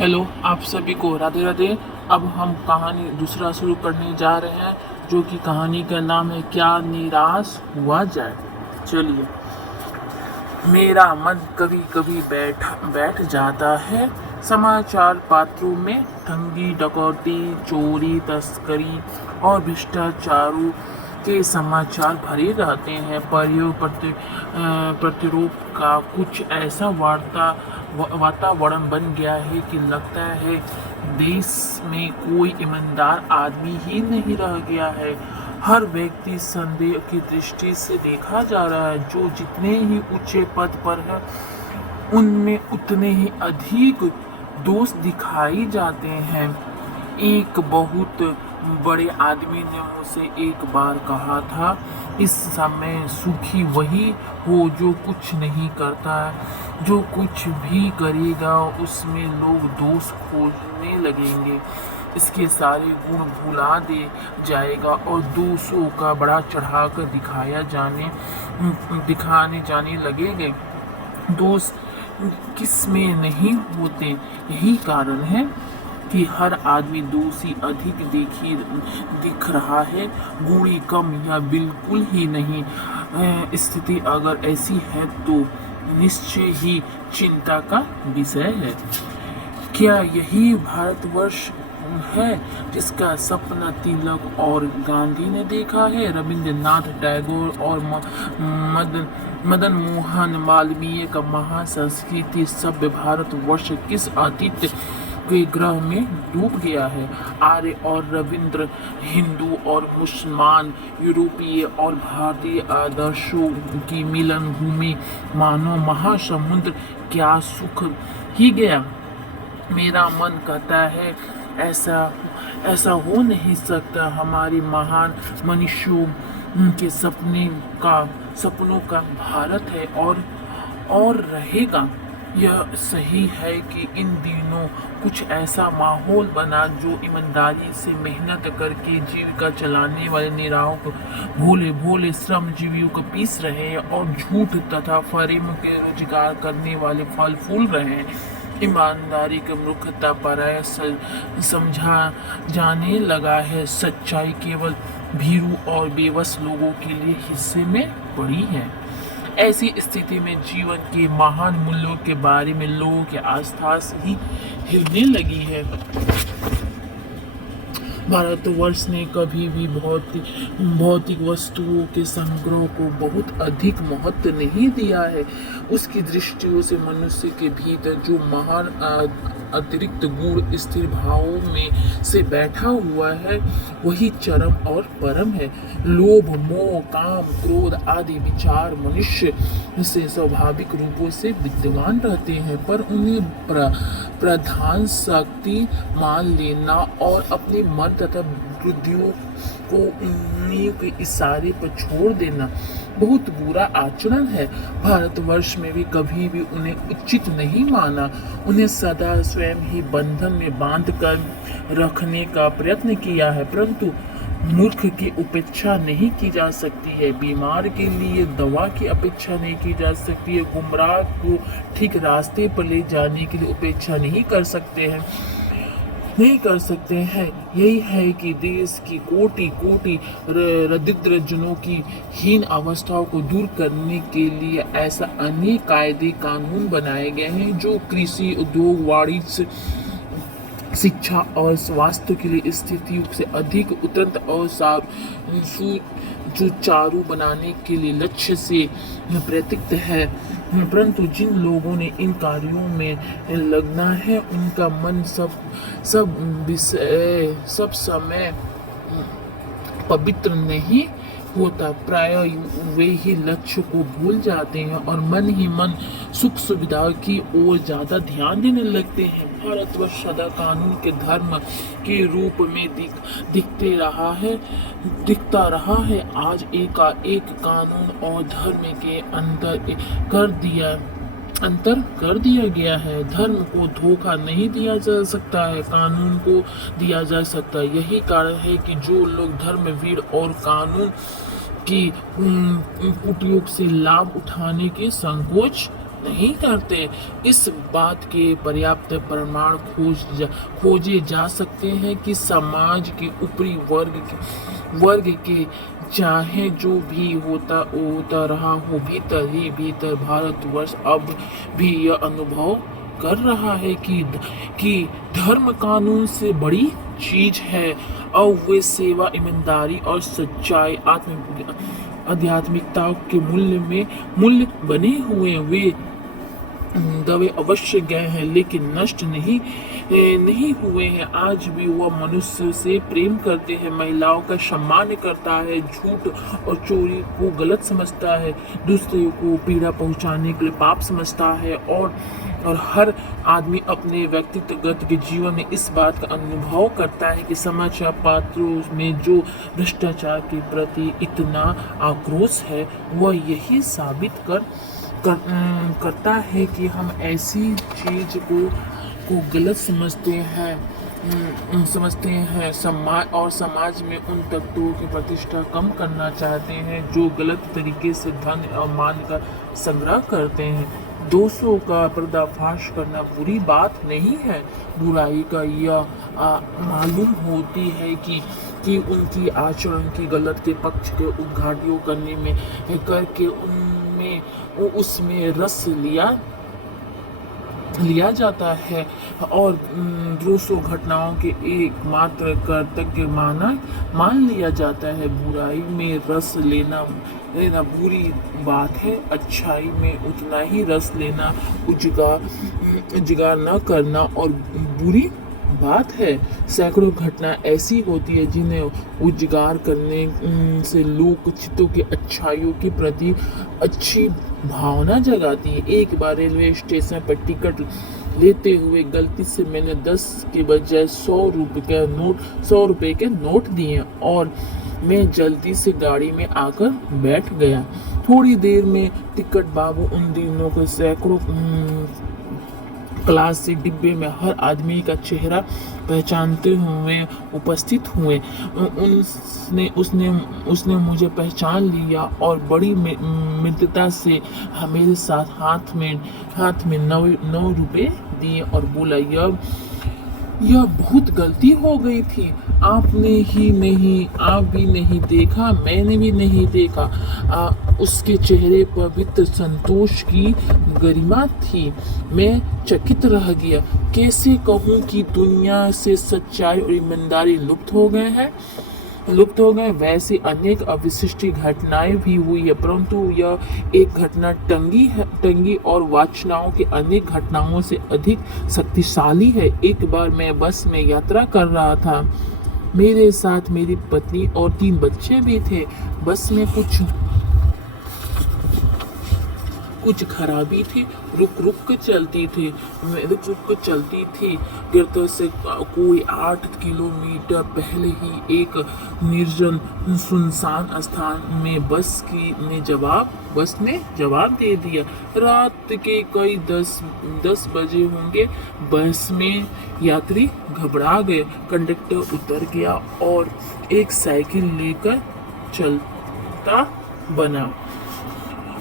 Hello, आप सभी को राधे राधे। अब हम कहानी दूसरा शुरू करने जा रहे हैं, जो कि कहानी का नाम है क्या निराश हुआ जाए। चलिए। मेरा मन कभी कभी बैठ जाता है। समाचार पत्रों में ठगी, डकैती, चोरी, तस्करी और भ्रष्टाचारों के समाचार भरे रहते हैं। प्रतिरूप का कुछ ऐसा वातावरण बन गया है कि लगता है देश में कोई ईमानदार आदमी ही नहीं रह गया है। हर व्यक्ति संदेह की दृष्टि से देखा जा रहा है। जो जितने ही ऊंचे पद पर है, उनमें उतने ही अधिक दोष दिखाई जाते हैं। एक बहुत बड़े आदमी ने मुझसे एक बार कहा था, इस समय सुखी वही हो जो कुछ नहीं करता है। जो कुछ भी करेगा उसमें लोग दोष खोजने लगेंगे, इसके सारे गुण भुला दे जाएगा और दोषों का बड़ा चढ़ाकर दिखाने जाने लगेंगे। दोष किस में नहीं होते, यही कारण है कि हर आदमी दोषी अधिक दिख रहा है, गुणी कम या बिल्कुल ही नहीं। स्थिति अगर ऐसी है तो निश्चय ही चिंता का विषय है। क्या यही भारतवर्ष है जिसका सपना तिलक और गांधी ने देखा है? रविंद्रनाथ टैगोर और मदन मोहन मालवीय का महासंस्कृति सभ्य भारतवर्ष किस अतीत के ग्रह में डूब गया है? आर्य और रविंद्र, हिंदू और मुसलमान, यूरोपीय और भारतीय आदर्शों की मिलन भूमि मानो महासमुद्र, क्या सुख ही गया। मेरा मन कहता है ऐसा हो नहीं सकता। हमारी महान मनुष्यों के सपनों का भारत है और रहेगा। यह सही है कि इन दिनों कुछ ऐसा माहौल बना जो ईमानदारी से मेहनत करके जीविका चलाने वाले निराहों भोले भोले श्रमजीवियों को पीस रहे हैं और झूठ तथा फरेब के रोजगार करने वाले फल फूल रहे हैं। ईमानदारी की मूर्खता पराया समझा जाने लगा है। सच्चाई केवल भीरू और बेबस लोगों के लिए हिस्से में पड़ी है। ऐसी स्थिति में जीवन के महान मूल्यों के बारे में लोगों की आस्था ही हिलने लगी है। भारतवर्ष ने कभी भी भौतिक वस्तुओं के संग्रह को बहुत अधिक महत्व नहीं दिया है। उसकी दृष्टियों से मनुष्य के भीतर जो महान अतिरिक्त गुण स्थिर भावों में से बैठा हुआ है, वही चरम और परम है। लोभ, मोह, काम, क्रोध आदि विचार मनुष्य से स्वाभाविक रूपों से विद्यमान रहते हैं, पर उन्हें प्रधान शक्ति मान लेना और अपने मन तथा बुद्धियों को उन्हीं के इशारे पर छोड़ देना बहुत बुरा आचरण है। भारतवर्ष में भी कभी भी उन्हें उचित नहीं माना। उन्हें सदा स्वयं ही बंधन में बांध कर रखने का प्रयत्न किया है, परंतु मूर्ख की उपेक्षा नहीं की जा सकती है। बीमार के लिए दवा की अपेक्षा नहीं की जा सकती है। गुमराह को ठीक रास्ते पर ले जाने के लिए उपेक्षा नहीं कर सकते हैं। यही है कि देश की कोटि कोटि दरिद्र जनों की हीन अवस्थाओं को दूर करने के लिए ऐसा अनेक कायदे कानून बनाए गए हैं जो कृषि, उद्योग, वाणिज्य, शिक्षा और स्वास्थ्य के लिए स्थिति से अधिक उन्नत और सुचारू बनाने के लिए लक्ष्य से प्रतीत है। परंतु जिन लोगों ने इन कार्यों में लगना है, उनका मन सब समय पवित्र नहीं होता। प्राय वे ही लक्ष्य को भूल जाते हैं और मन ही मन सुख सुविधा की ओर ज्यादा ध्यान देने लगते हैं। भारतवर्ष सदा कानून के धर्म के रूप में दिखता रहा है। आज एक कानून और धर्म के अंतर कर दिया गया है। धर्म को धोखा नहीं दिया जा सकता है, कानून को दिया जा सकता है। यही कारण है कि जो लोग धर्मवीर और कानून की उपयोग से लाभ उठाने के संकोच नहीं करते। इस बात के पर्याप्त प्रमाण खोजे जा सकते हैं कि समाज के ऊपरी वर्ग के चाहे जो भी होता रहा हो, भीतर ही भीतर भारतवर्ष अब भी यह अनुभव कर रहा है कि धर्म कानून से बड़ी चीज है, और वे सेवा, ईमानदारी और सच्चाई, आध्यात्मिकता के मूल्य बने हुए। वे दबे अवश्य गए हैं, लेकिन नष्ट नहीं हुए हैं। आज भी वह मनुष्य से प्रेम करते हैं, महिलाओं का सम्मान करता है, झूठ और चोरी को गलत समझता है, दूसरे को पीड़ा पहुंचाने के लिए पाप समझता है, और हर आदमी अपने व्यक्तिगत के जीवन में इस बात का अनुभव करता है कि समाचार पत्रों में जो भ्रष्टाचार के प्रति इतना आक्रोश है, वह यही साबित करता है कि हम ऐसी चीज को गलत समझते हैं समाज में उन तत्वों की प्रतिष्ठा कम करना चाहते हैं जो गलत तरीके से धन और मान का संग्रह करते हैं। दोषों का पर्दाफाश करना बुरी बात नहीं है। बुराई का यह मालूम होती है कि उनकी आचरण की गलत के पक्ष के उद्घाटियों करने में करके उसमें रस लिया जाता है, और दूसरों घटनाओं के एकमात्र कर्तव्य मान लिया जाता है। बुराई में रस लेना बुरी बात है, अच्छाई में उतना ही रस लेना उजागर न करना और बुरी बात है। सैकड़ों घटना ऐसी होती है जिन्हें उजागर करने से लोग चित्तों की अच्छाइयों के प्रति अच्छी भावना जगाती है। एक बार रेलवे स्टेशन पर टिकट लेते हुए गलती से मैंने 10 के बजाय 100 रुपए के नोट दिए, और मैं जल्दी से गाड़ी में आकर बैठ गया। थोड़ी देर में टिकट बाबू उन दिनों के सैकड़ों क्लास से डिब्बे में हर आदमी का चेहरा पहचानते हुए उपस्थित हुए। उसने मुझे पहचान लिया और बड़ी मित्रता से मेरे साथ हाथ में 9 रुपए दिए और बोला, यह बहुत गलती हो गई थी। आप भी नहीं देखा, मैंने भी नहीं देखा। उसके चेहरे पर वित्त संतोष की गरिमा थी। मैं चकित रह गया। कैसे कहूँ कि दुनिया से सच्चाई और ईमानदारी लुप्त हो गए। वैसे अनेक अविशिष्ट घटनाएं भी हुई है, परंतु यह एक घटना टंगी और वाचनाओं के अनेक घटनाओं से अधिक शक्तिशाली है। एक बार मैं बस में यात्रा कर रहा था। मेरे साथ मेरी पत्नी और 3 बच्चे भी थे। बस में कुछ खराबी थी, रुक कर चलती थी। गिरते से कोई 8 किलोमीटर पहले ही एक निर्जन सुनसान स्थान में बस ने जवाब दे दिया। रात के कई 10 बजे होंगे। बस में यात्री घबरा गए। कंडक्टर उतर गया और एक साइकिल लेकर चलता बना।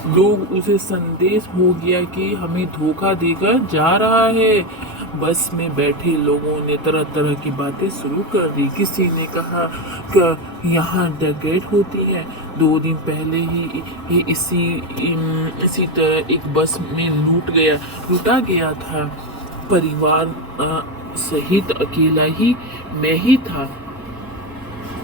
लोग उसे संदेश हो गया कि हमें धोखा देकर जा रहा है। बस में बैठे लोगों ने तरह तरह की बातें शुरू कर दी। किसी ने कहा कि यहाँ डकैत होती है। 2 दिन पहले ही इसी तरह एक बस में लूटा गया था। परिवार सहित अकेला ही मैं ही था।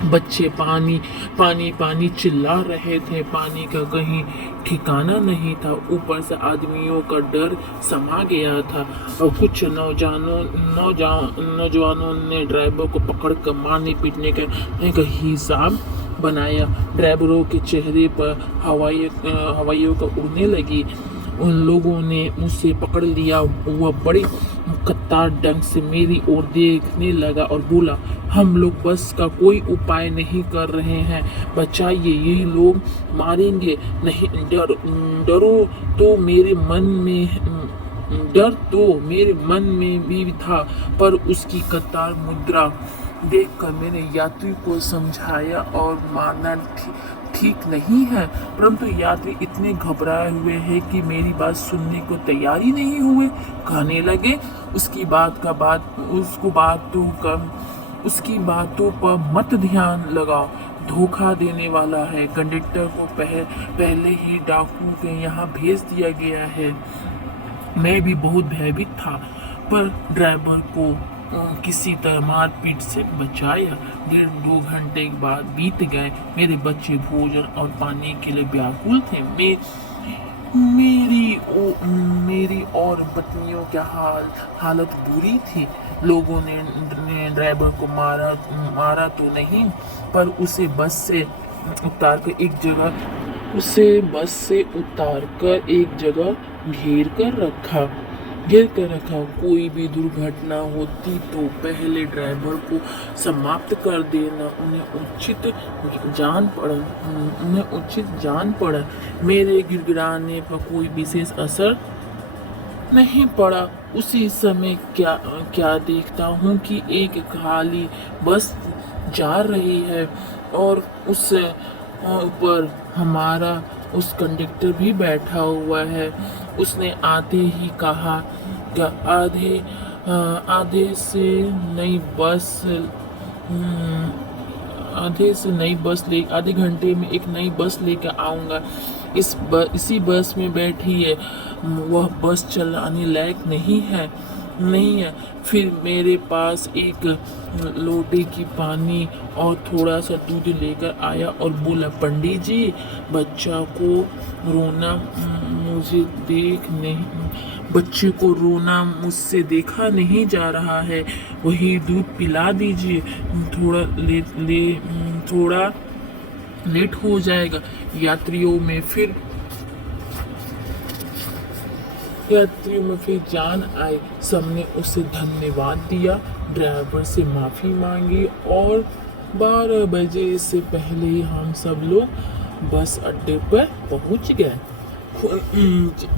बच्चे पानी चिल्ला रहे थे। पानी का कहीं ठिकाना नहीं था। ऊपर से आदमियों का डर समा गया था और कुछ नौजवानों ने ड्राइवर को पकड़कर मारने पीटने का हिसाब बनाया। ड्राइवरों के चेहरे पर हवाइयों का उड़ने लगी। उन लोगों ने मुझसे पकड़ लिया। वह बड़ी कत्तार ढंग से मेरी ओर देखने लगा और बोला, हम लोग बस का कोई उपाय नहीं कर रहे हैं, बचाइए, यही लोग मारेंगे। नहीं, डर तो मेरे मन में भी था, पर उसकी कतार मुद्रा देखकर मैंने यात्री को समझाया और मारना ठीक नहीं है, परंतु यात्री इतने घबराए हुए हैं कि मेरी बात सुनने को तैयार ही नहीं हुए। कहने लगे, उसकी बातों पर मत ध्यान लगाओ, धोखा देने वाला है। कंडक्टर को पहले ही डाकू के यहाँ भेज दिया गया है। मैं भी बहुत भयभीत था, पर ड्राइवर को किसी तरह मारपीट से बचाया। 1.5-2 घंटे के बाद बीत गए। मेरे बच्चे भोजन और पानी के लिए व्याकुल थे। मेरी और पत्नियों की हालत बुरी थी। लोगों ने ड्राइवर को मारा तो नहीं, पर उसे बस से उतार कर एक जगह घेर कर रखा। कोई भी दुर्घटना होती तो पहले ड्राइवर को समाप्त कर देना। उन्हें उचित जान पड़ा। मेरे गिड़गिड़ाने पर कोई विशेष असर नहीं पड़ा। उसी समय क्या देखता हूँ कि एक खाली बस जा रही है और उस ऊपर हमारा उस कंडक्टर भी बैठा हुआ है। उसने आते ही कहा कि आधे से आधे घंटे में एक नई बस लेकर आऊँगा। इसी बस में बैठी है। वह बस चलाने लायक नहीं है। फिर मेरे पास एक लोटे की पानी और थोड़ा सा दूध लेकर आया और बोला, पंडित जी, बच्चे को रोना मुझसे देखा नहीं जा रहा है, वही दूध पिला दीजिए। थोड़ा लेट हो जाएगा। यात्रियों में फिर जान आई। सबने उसे धन्यवाद दिया, ड्राइवर से माफ़ी मांगी और 12 बजे से पहले ही हम सब लोग बस अड्डे पर पहुंच गए।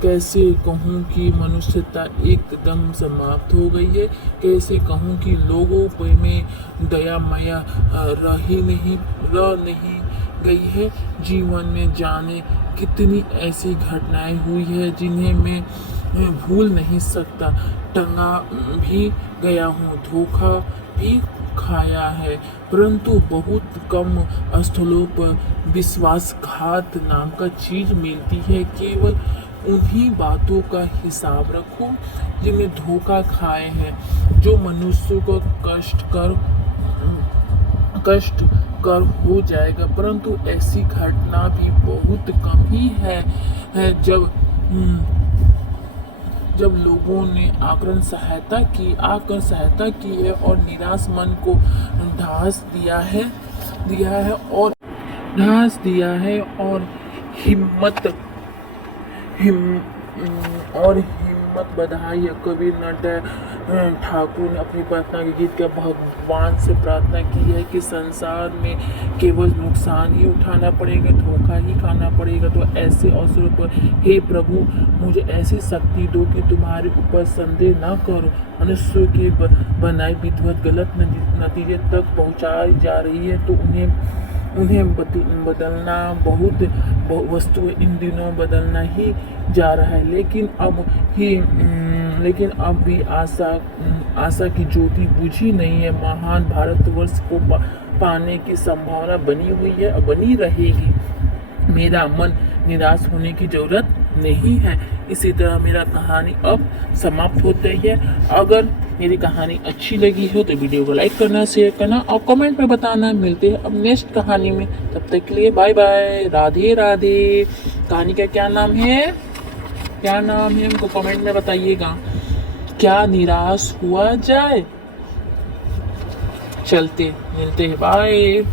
कैसे कहूँ कि मनुष्यता एकदम समाप्त हो गई है। कैसे कहूँ कि लोगों पर में दया माया रह नहीं गई है। जीवन में जाने कितनी ऐसी घटनाएं हुई है जिन्हें मैं भूल नहीं सकता। टंगा भी गया हूँ, धोखा भी खाया है, परंतु बहुत कम स्थलों पर विश्वासघात नाम का चीज मिलती है। केवल उन्हीं बातों का हिसाब रखो जिन्हें धोखा खाए हैं, जो मनुष्य को कष्ट कर हो जाएगा। परंतु ऐसी घटना भी बहुत कम ही है जब लोगों ने आकर सहायता की है और निराश मन को ढास दिया है और हिम्मत बधाई है। कबीर ठाकुर ने अपनी प्रार्थना के गीत का भगवान से प्रार्थना की है कि संसार में केवल नुकसान ही उठाना पड़ेगा, धोखा ही खाना पड़ेगा। तो ऐसे अवसरों पर हे प्रभु, मुझे ऐसी शक्ति दो कि तुम्हारे ऊपर संदेह न करो। मनुष्य की बनाई विधिवत गलत नतीजे तक पहुंचाई जा रही है, तो उन्हें बदलना बहुत वस्तु इन दिनों बदलना ही जा रहा है। लेकिन अब भी आशा की ज्योति बुझी नहीं है। महान भारतवर्ष को पाने की संभावना बनी हुई है और बनी रहेगी। मेरा मन निराश होने की जरूरत नहीं है। इसी तरह मेरा कहानी अब समाप्त होती है। अगर मेरी कहानी अच्छी लगी हो तो वीडियो को लाइक करना, शेयर करना और कमेंट में बताना। मिलते हैं अब नेक्स्ट कहानी में। तब तक के लिए बाय बाय, राधे राधे। कहानी का क्या नाम है हमको कमेंट में बताइएगा। क्या निराश हुआ जाए? चलते मिलते हैं, बाय।